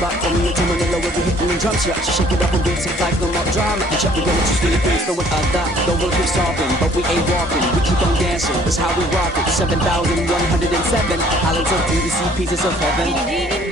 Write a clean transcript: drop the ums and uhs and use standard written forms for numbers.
back from me to Manila where we hitting the drum shot. Shake it up and beats it like no more drama. You check the gun, just really please throw it out that. Don't look keep stopping, but we ain't walking. We keep on dancing, that's how we rock it. 7,107 islands of beauty, see pieces of heaven.